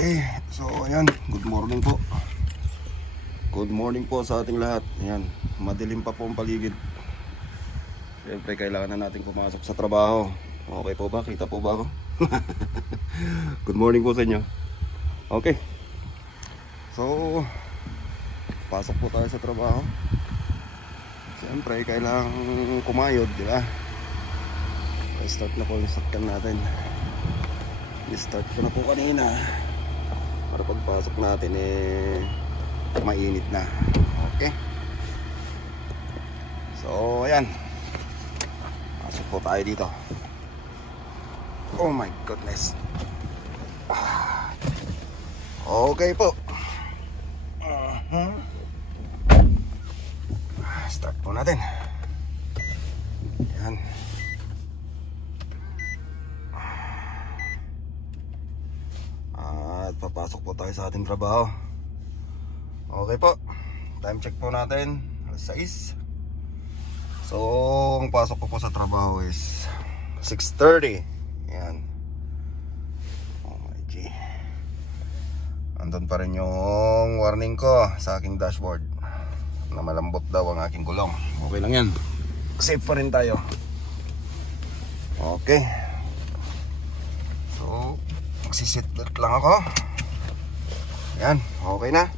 Okay, so ayan, good morning po. Good morning po sa ating lahat. Ayan, madilim pa po ang paligid. Siyempre kailangan na natin pumasok sa trabaho. Okay po ba? Kita po ba ako? Good morning po sa inyo. Okay, so pasok po tayo sa trabaho. Siyempre kailangan kumayod, di ba? Start na po yung sakyan natin. I-start ko na po kanina para pagpasok natin mainit na. Okay, so ayan, pasok po tayo dito. Oh my goodness. Okay po. Start po natin. Ayan. At papasok po tayo sa ating trabaho. Okay po, time check po natin, alas 6. So ang pasok ko po sa trabaho is 6:30. Ayan. Oh my G, andun pa rin yung warning ko sa aking dashboard na malambot daw ang aking gulong. Okay lang yan, safe pa rin tayo. Okay, so magsiseatbelt lang ako. Ayan, okay na.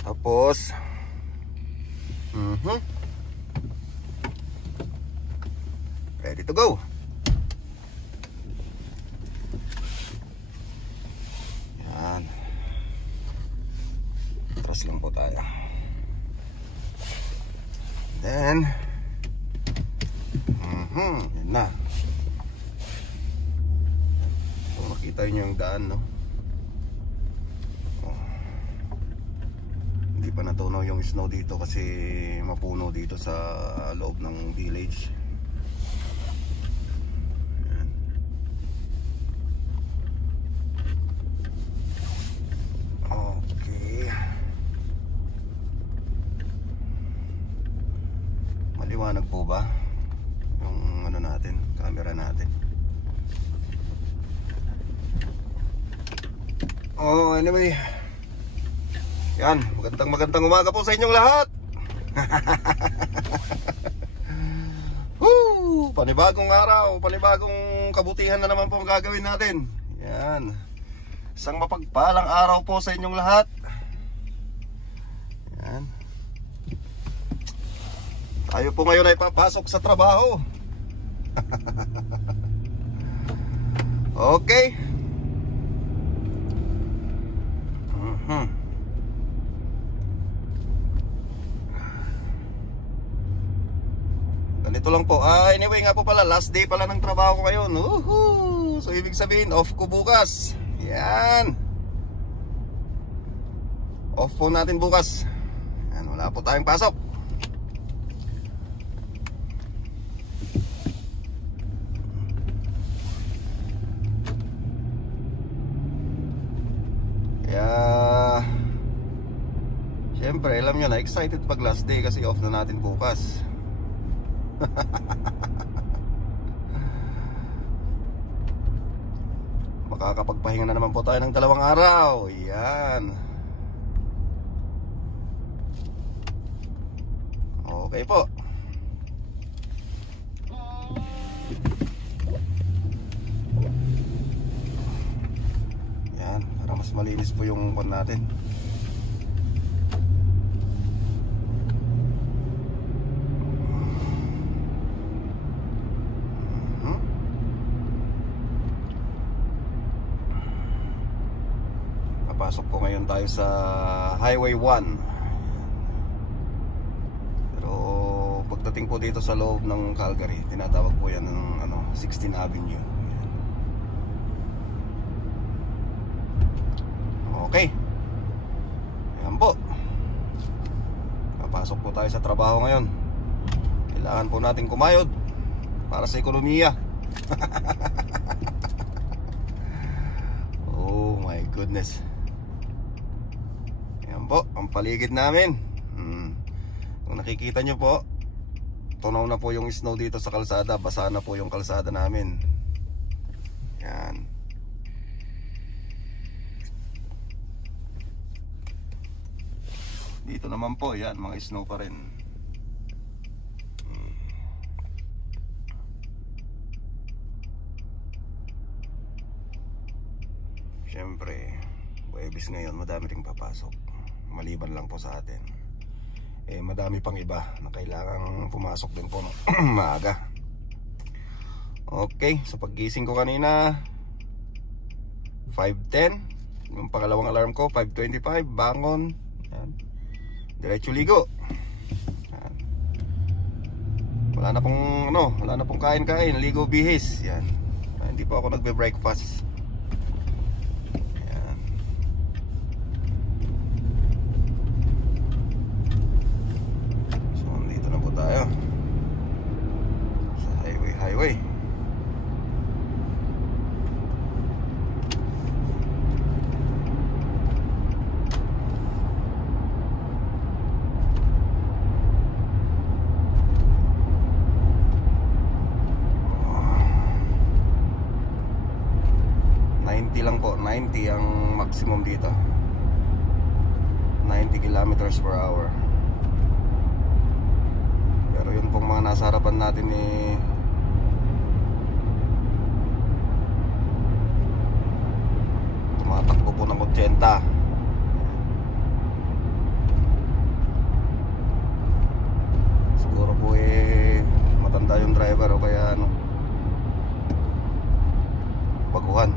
Tapos ready to go. Ayan, atras lang po tayo. Then yan na. So makita nyo yung daan, no? Hindi pa natunaw yung snow dito kasi mapuno dito sa loob ng village. Ayan. Okay, maliwanag po ba yung ano natin, camera natin? Oh, anyway, yan, magandang umaga po sa inyong lahat. Woo! Panibagong araw, panibagong kabutihan na naman po ang gagawin natin. Yan, isang mapagpalang araw po sa inyong lahat. Yan, tayo po ngayon ay papasok sa trabaho. Okay. Ganito lang po. Anyway nga po pala, last day pala ng trabaho ko ngayon. Woohoo! So ibig sabihin, off ko bukas. Yan, off po natin bukas. Yan, wala po tayong pasok. Kaya syempre, alam nyo na, excited pag last day kasi off na natin bukas. Makakapagpahinga na naman po tayo ng 2 araw. Yan. Okay po. Yan, para mas malinis po yung pan natin. Pasok po ngayon tayo sa Highway 1. Pero pagdating po dito sa loob ng Calgary, tinatawag po yan ng 16th Avenue. Okay, yan po, papasok po tayo sa trabaho ngayon. Kailangan po natin kumayod para sa ekonomiya. Oh my goodness. Yan po ang paligid namin. Kung nakikita nyo po, tunaw na po yung snow dito sa kalsada. Basa na po yung kalsada namin. Yan. Dito naman po, yan, mga snow pa rin. Siyempre, Huwebes ngayon, madami ring papasok. Maliban lang po sa atin. Madami pang iba na kailangang pumasok din po maaga. Okay, so paggising ko kanina 5:10, yung pangalawang alarm ko 5:25, bangon. Yan. Diretso ligo. Yan. Wala na pong kain-kain, ligo bihis. Yan. Hindi po ako nagbe-breakfast. Tayo sa highway. Lang po, 90 ang maximum dito. 90 kilometers per hour. Pero yun pong mga nasa harapan natin tumatakbo po ng 80. Siguro po matanda yung driver o kaya baguhan.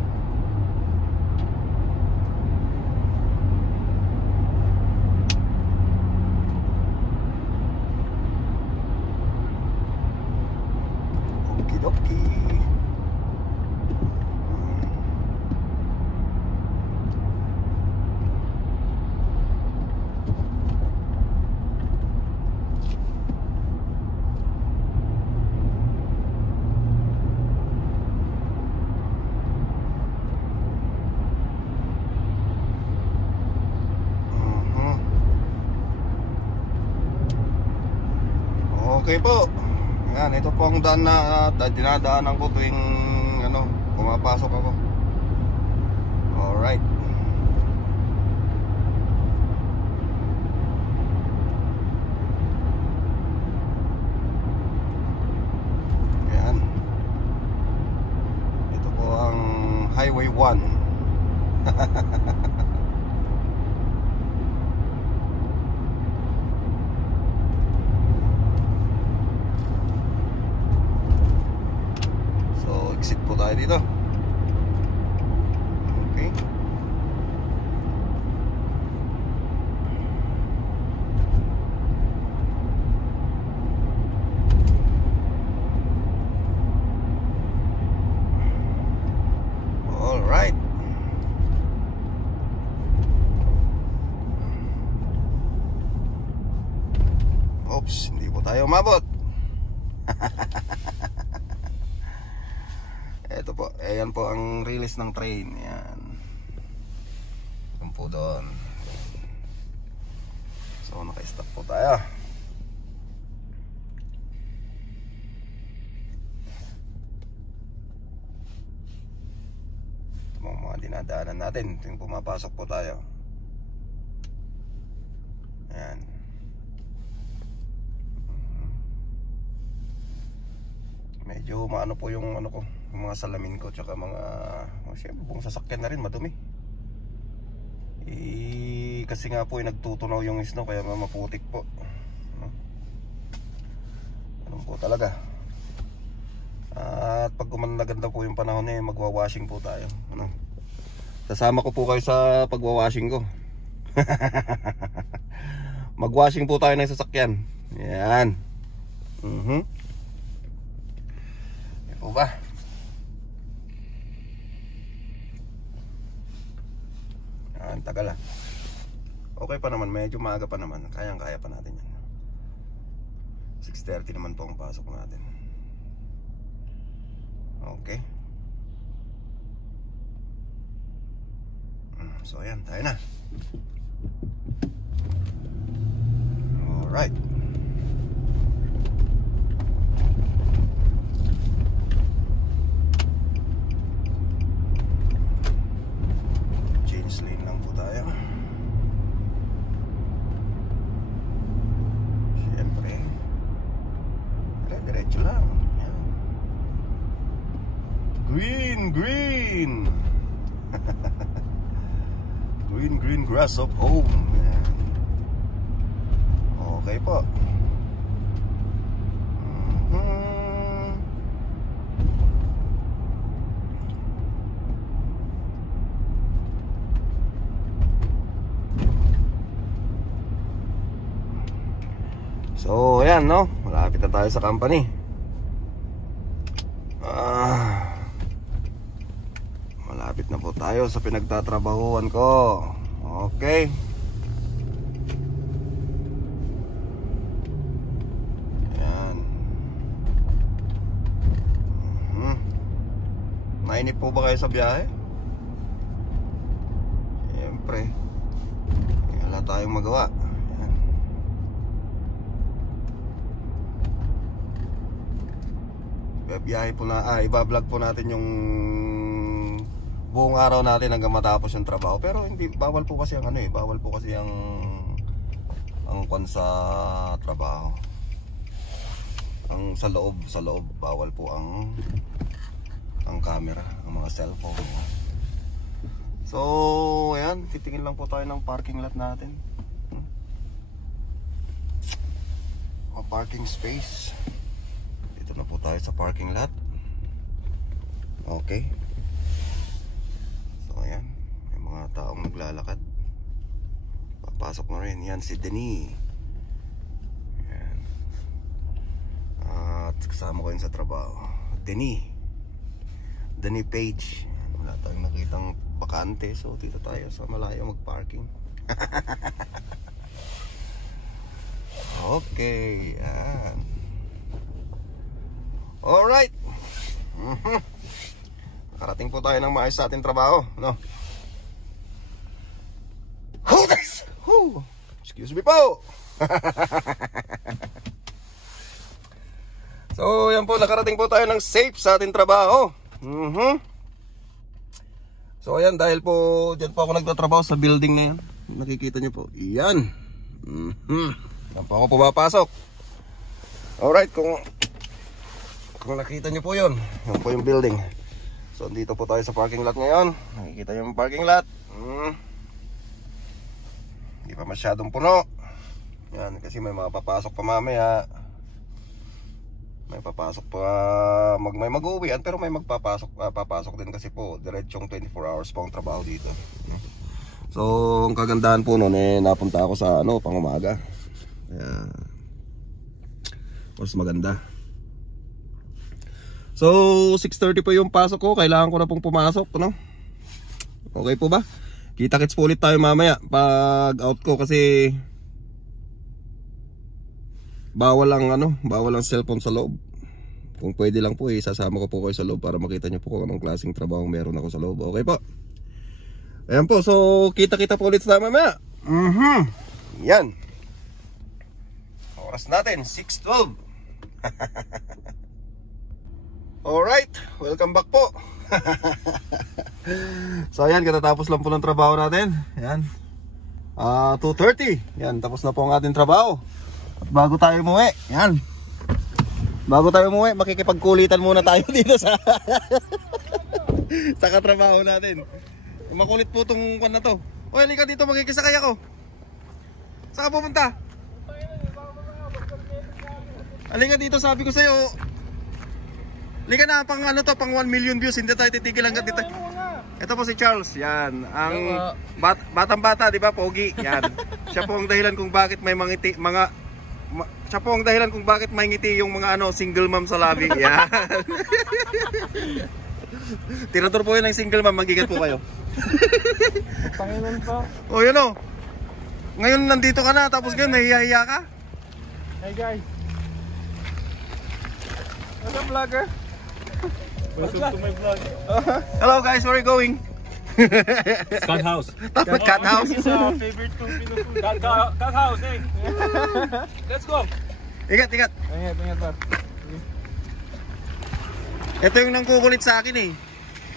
Okay po. Yan, ito po ang daan na dinadaanan ko tuwing pumapasok ako. Alright. Yan. Ito po ang Highway 1. Exit po tayo dito. Okay. All right. Oops, hindi po tayo umabot. Ito po, ayan po ang release ng train. Yan. Yan po doon. So naka-stop po tayo. Ito mga dinadaanan natin tuwing pumapasok po tayo. Ayan. Medyo maano po yung ko, yung mga salamin ko, tsaka mga siyempre buong sasakyan na rin madumi. Kasi nga po nagtutunaw yung snow, kaya maputik po. Ganun po talaga. At pag gumanda po yung panahon magwa-washing po tayo. Sasama ko po kayo sa pagwa-washing ko. Mag-washing po tayo ng sasakyan. Yan. O ba? Ang tagal Okay pa naman, medyo maaga pa naman. Kayang-kaya pa natin yan. 6:30 naman po ang pasok natin. Okay. So ayan, tayo na. Alright. Change lane lang po tayo. Green, green. Green, green grass of home. Ayan. Okay po. So, ayan, no? Malapit na tayo sa company. Malapit na po tayo sa pinagtatrabahuan ko. Okay. Ayan. Mainip po ba kayo sa biyahe? Siyempre. Wala tayong magawa. Biyahe po na, iba-vlog po natin yung buong araw natin hanggang matapos yung trabaho. Pero hindi, bawal po kasi ang bawal po kasi ang kwan sa trabaho. Ang sa loob bawal po ang camera, ang mga cellphone. So, ayan, titingin lang po tayo ng parking lot natin. O parking space. Dito na po tayo sa parking lot. Okay. So ayan, may mga taong naglalakad. Papasok na rin. Yan si Denny. Ayan. At kasama ko yun sa trabaho, Denny Page. Wala tayong nakitang bakante, so dito tayo sa malayo magparking. Okay. Yan. Alright. Nakarating po tayo ng maayos sa ating trabaho, no? Hold this! Excuse me po. So, yan po, nakarating po tayo ng safe sa ating trabaho. So, ayan, dahil po dyan po ako nagtatrabaho sa building na yan. Nakikita nyo po, yan. Yan po ako pumapasok. Alright, kung nakita nyo po yun, yun po yung building. So dito po tayo sa parking lot ngayon. Nakikita yung parking lot. Hindi pa masyadong puno. Yan, kasi may mga papasok pa mamaya. May papasok pa, may mag-uwian, pero may papasok din kasi po diretsong 24 hours po ang trabaho dito. So ang kagandahan po nun, napunta ako sa pang-umaga. Kaya mas maganda. So 6:30 po yung pasok ko. Kailangan ko na pong pumasok, no? Okay po ba? Kita-kits po ulit tayo mamaya pag out ko, kasi bawal ang cellphone sa loob. Kung pwede lang po, sasama ko po kayo sa loob para makita nyo po kung anong klaseng trabaho meron ako sa loob. Okay po? Ayan po, so kita-kita po ulit sa mamaya. Yan. Oras natin 6:12. Alright, welcome back po. So ayan, katatapos lang po ng trabaho natin. Ayan, 2:30. Yan, tapos na po ang ating trabaho. At bago tayo umuwi, yan, makikipagkulitan muna tayo dito sa sa katrabaho natin. Makulit po tong kwan na to. O, halika dito, magkikisakay ako. Saan ka pupunta? Halika dito, sabi ko sa'yo. Halika na, pang pang 1 million views. Hindi tayo titigil hanggang dito. Ito po si Charles, yan. Ang batang-bata, di ba, pogi. Yan. Siya po ang dahilan kung bakit may siya po ang dahilan kung bakit may ngiti yung mga single mom sa labi. Yan. Tirador po yun ng single mom, mag-ingat po kayo. Panginoon pa. O yun o. Ngayon nandito ka na, tapos ngayon nahihiya ka. Hey guys. What's up, vlogger? Welcome to my vlog. Hello guys, where are you going? Cat house. Cat house. This is our favorite Filipino food. Cat house, hey. Let's go. Ingat. Ingat pa. Ito yung nangkukulit sa akin eh.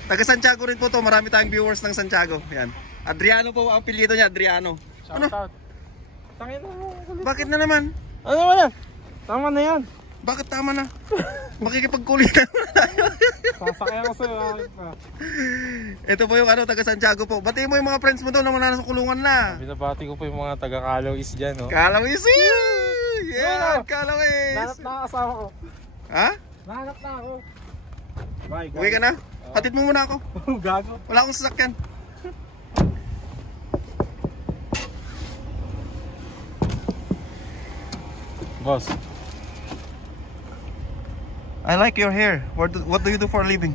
Taga Santiago rin po to, marami tayong viewers ng Santiago. Yan. Adriano po ang apelyido niya, Adriano. Shout out. Tangin mo. Bakit na naman? Ano naman yan? Tama na yan. Bakit tama na? Makikipagkulitan na tayo. Sasakyan ko sa'yo. Ito po yung taga Santiago po. Bati mo yung mga friends mo doon na wala na sa kulungan na. Binabati ko po yung mga taga Calawis dyan, no? Calawis yun! Yeah, Calawis! Nahanap na kasama ko. Ha? Nahanap na ako. Bye, Uwi ka na? Hatid mo muna ako. Gago. Wala akong sasakyan. Boss. I like your hair. What do you do for a living?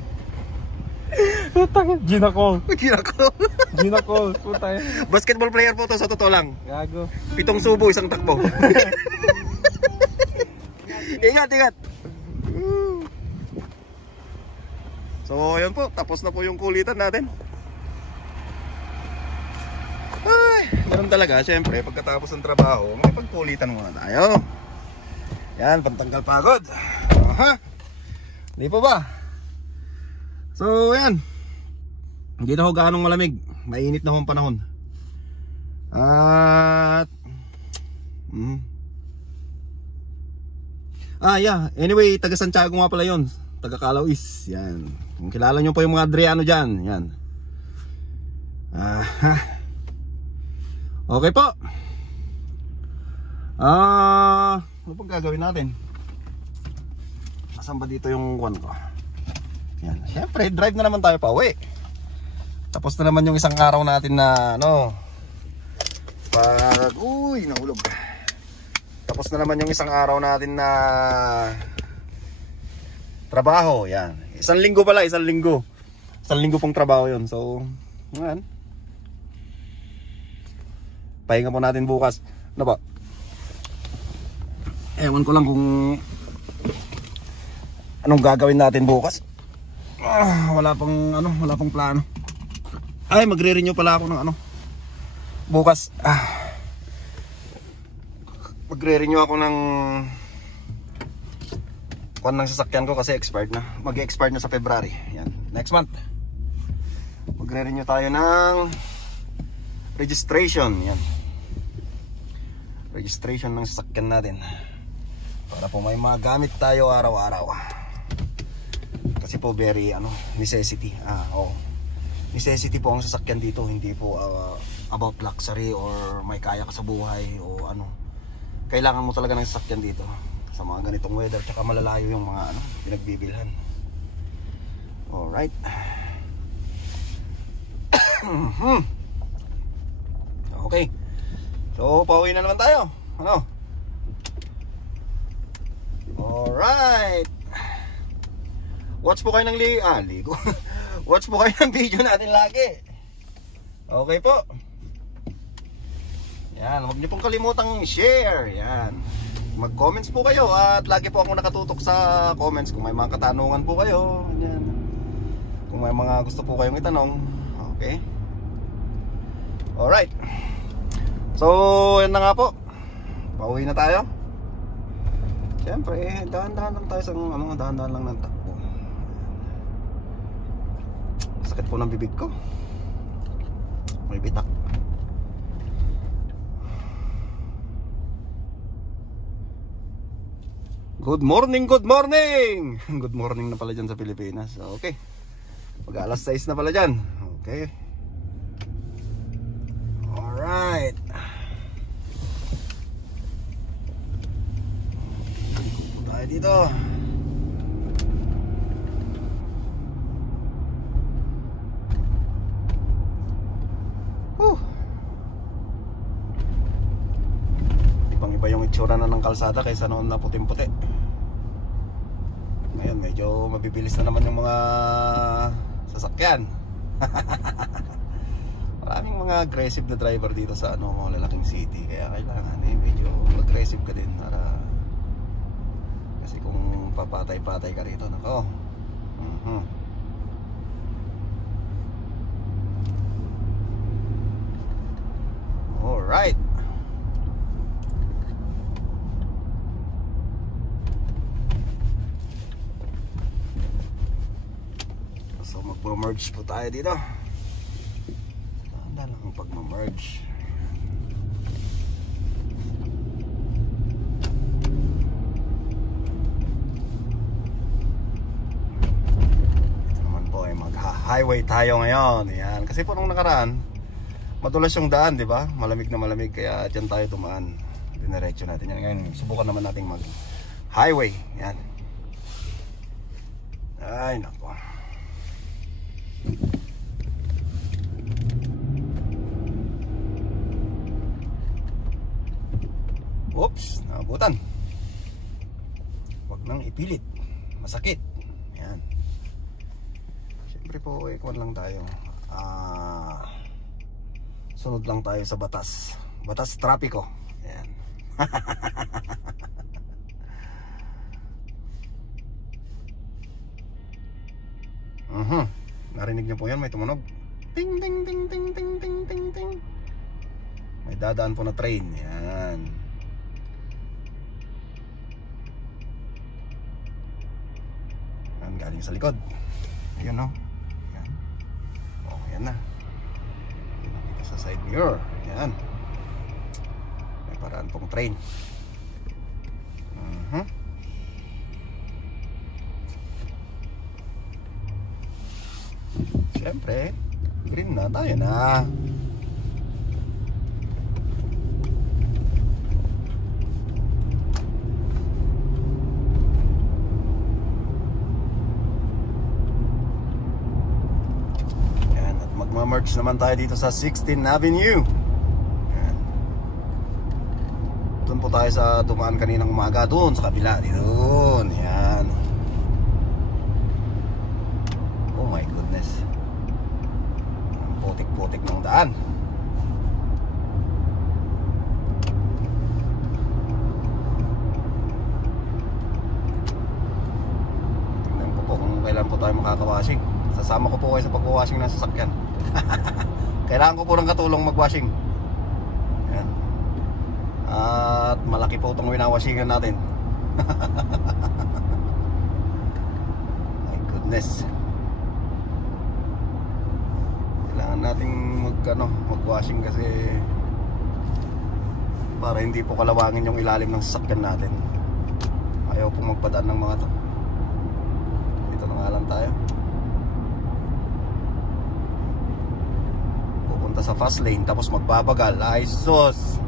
Gina Cole. Ginako. Gina Cole. Puta yan. Basketball player po to sa totoo lang. Gago. 7 subo, 1 takbo. Ingat. So, ayun po. Tapos na po yung kulitan natin. Ay, ganun talaga. Siyempre, pagkatapos ng trabaho, makipagkulitan muna tayo. Yan, pantanggal pagod. Aha. Di pa ba? So, yan. Hindi na ho gaanong malamig. Mainit na ho ang panahon. At yeah. Anyway, taga Santiago nga pala yun. Taga Calawis. Yan. Kung kilala nyo po yung mga Adriano dyan. Yan. Okay po. Ano pang gagawin natin? Nasaan ba dito yung kwan ko? Yan. Siyempre, drive na naman tayo pa uwi. Tapos na naman yung isang araw natin na uy, nahulog. Tapos na naman yung isang araw natin na trabaho. Yan. 1 linggo pala, 1 linggo. 1 linggo pong trabaho yun. So, yan. Pahinga po natin bukas. Ano ba? Ewan ko lang kung anong gagawin natin bukas. Wala pang plano. Ay, magre-renew pala ako ng bukas. Magre-renew ako ng sasakyan ko kasi expired na. Mag-expire na sa February. Yan, next month. Magre-renew tayo ng registration. Yan. Registration ng sasakyan natin. Para po may magamit tayo araw-araw. Kasi po very necessity. Necessity po ang sasakyan dito, hindi po about luxury or may kaya ka sa buhay o Kailangan mo talaga ng sasakyan dito sa mga ganitong weather, tsaka malalayo yung mga pinagbibilhan. Alright. Okay. So, pauwi na naman tayo. Alright. Watch po kayo ng ligo. Watch po kayo ng video natin lagi. Okay po. Yan, huwag niyo pong kalimutang share. Yan. Mag-comments po kayo at lagi po ako nakatutok sa comments kung may mga katanungan po kayo. Yan. Kung may mga gusto po kayong itanong. Okay. Alright. So, yan na nga po. Pauwi na tayo. Siyempre, dahan-dahan lang tayo sa dahan-dahan lang ng takbo. Sakit po ng bibig ko. May bitak. Good morning, good morning. Good morning na pala dyan sa Pilipinas. Okay. Mag-alas 6 na pala dyan. Okay. Alright. Tayo dito. Ibang-iba yung itsura na ng kalsada kaysa noon na puting-puti. Ngayon medyo mabibilis na naman yung mga sasakyan. Maraming mga aggressive na driver dito sa malalaking city. Kaya kailangan medyo aggressive ka din para, kasi kung papatay-patay ka rito, nako. Alright. So magpo-merge po tayo dito. Tanda lang ang pag-merge. highway tayo ngayon. Yan. Kasi po nung nakaraan, madulas yung daan, di ba? Malamig na malamig, kaya dyan tayo dumaan. Dinerecho natin yan. Ngayon, subukan naman nating mag highway. Yan. Ay, nako. Oops, nakabutan. Huwag nang ipilit. Masakit. Yan. Siyempre po, kuwan lang tayo. Sunod lang tayo sa batas. Batas trapiko. Yan. Narinig niyo po yan, may tumunog. Ting ting ting ting ting ting ting ting. May dadaan po na train. Yan. Yan, galing sa likod. Ayun, no? Yan. Oh, yan na. Yan, nakita sa side mirror. Yan. May paraan pong train. Siyempre, green na tayo na. Yan, at magmamerge naman tayo dito sa 16th Avenue. Yan. Doon po tayo sa dumaan kaninang umaga, doon sa kabila, doon. Yan. Oh my goodness. Putik-putik ng daan. Tingnan ko po kung kailan po tayo makakawashing. Sasama ko po kayo sa pagwashing ng sasakyan. Kailangan ko po ng katulong magwashing. Yan. At malaki po itong winawashingan natin. My goodness. Kailangan nating magwashing kasi para hindi po kalawangin yung ilalim ng sasakyan natin. Ayaw po magpadaan ng mga to. Dito na nga lang tayo. Pupunta sa fast lane tapos magbabagal. Ay sus!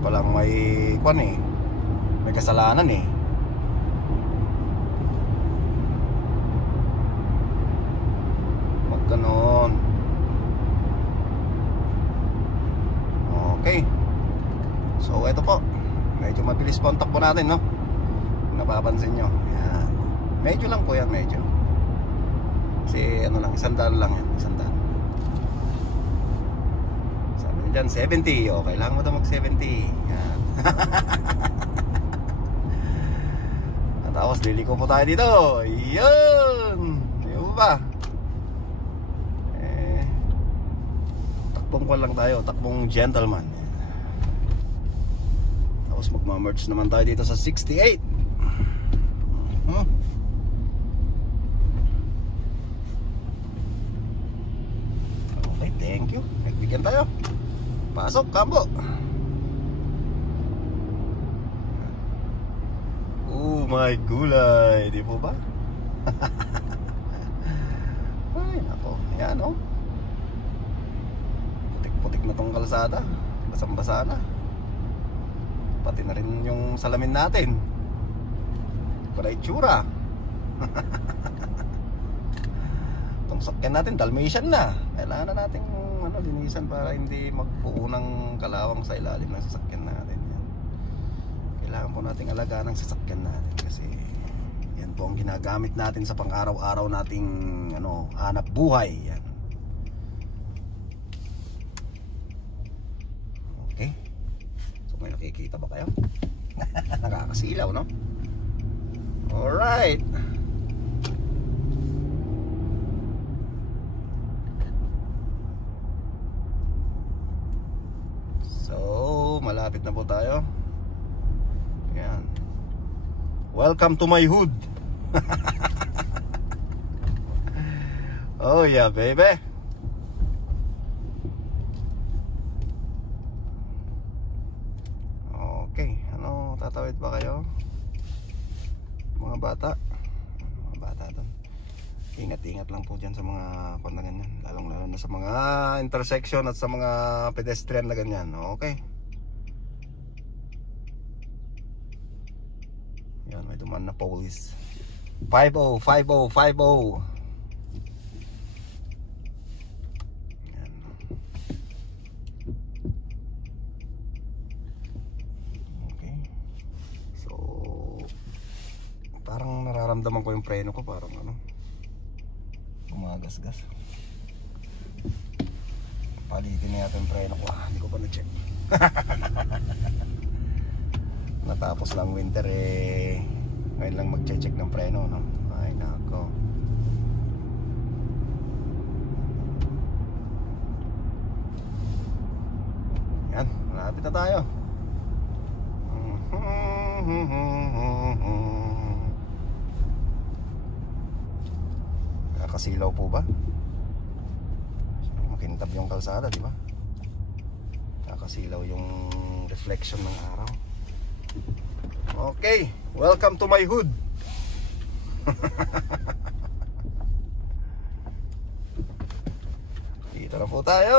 Palang may kwan eh, may kasalanan eh. Wag ganon. Okay. So eto po, medyo mabilis po ang takbo natin, no? Napapansin nyo. Yan. Medyo lang po yan, medyo. Kasi ano lang, 100 lang yan, 100. Diyan 70, okay lang mo daw mag 70. Yan. At tapos liliko po tayo dito. Yun. Ayun ba? Takbong kwan lang tayo, takbong gentleman. Tapos magmamerge naman tayo dito sa 68. Okay, thank you. Nagbigyan tayo. Pasok, kambo. Oh my gulay, di po ba? Ay, nako. Ayan, oh. Putik-putik na tong kalsada. Basang-basa na. Pati na rin yung salamin natin. Wala itsura. Itong sakyan natin, Dalmatian na. Kailangan na natin linisan para hindi magpuo ng kalawang sa ilalim ng sasakyan natin. Yan. Kailangan po nating alagaan ng sasakyan natin kasi yan po ang ginagamit natin sa pang-araw-araw nating hanap buhay. Yan. Okay. So may nakikita ba kayo? Nakakasilaw, no? Alright. So, malapit na po tayo. Yan. Welcome to my hood. Oh yeah, baby. Okay, ano, tatawid ba kayo? Mga bata. Mga bata doon. Ingat-ingat lang po dyan sa mga na ganyan. Lalong-lalo na sa mga intersection at sa mga pedestrian na ganyan. Okay. Yan, may duman na police. 50, 50, 50. Yan. Okay. So, parang nararamdaman ko yung preno ko. Parang ano, gumagasgas. Palitin na yata yung preno ko. Hindi ko pa na-check. Natapos lang winter eh. Ngayon lang mag-check ng preno, no? Ay nako. Yan, malapit na tayo. Nakasilaw po ba? Makintab yung kalsada, di ba? Nakasilaw yung reflection ng araw. Okay, welcome to my hood. Dito na po tayo.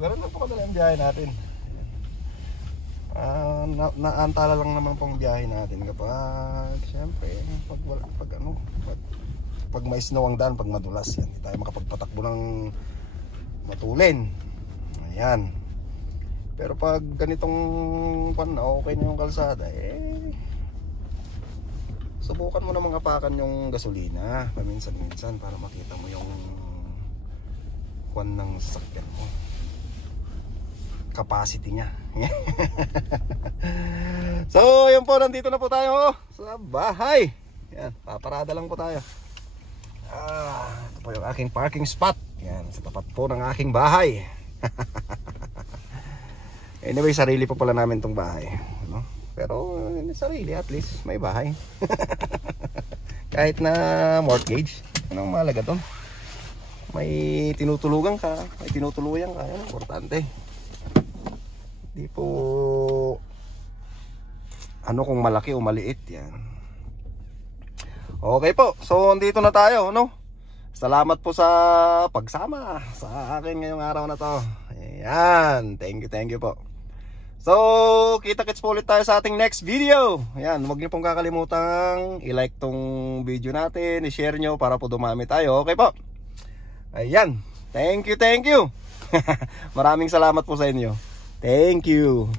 Ganun na po kadali ang biyahe natin. Naantala lang naman pong biyahe natin kapag siyempre pag may snow ang daan, pag madulas yan, hindi tayo makapagpatakbo ng matulin. Ayan. Pero pag ganitong okay na yung kalsada, subukan mo namang apakan yung gasolina paminsan-minsan para makita mo yung ng sasakyan mo, capacity nya. So yun po, nandito na po tayo sa bahay. Yan, paparada lang po tayo. Ito po yung aking parking spot. Yan, sa tapat po ng aking bahay. Anyway, sarili po pala namin tong bahay, no? Pero sarili, at least may bahay. Kahit na mortgage, anong mahalaga to? May tinutulugan ka, may tinutuluyan ka, yan, importante. Di po ano kung malaki o maliit, yan. Okay po, so andito na tayo, no? Salamat po sa pagsama sa akin ngayong araw na to. Ayan, thank you po. So, kita-kits po ulit tayo sa ating next video. Ayan, huwag niyo pong kakalimutang i-like tong video natin, i-share nyo para po dumami tayo. Okay po. Ayan, thank you. Maraming salamat po sa inyo. Thank you.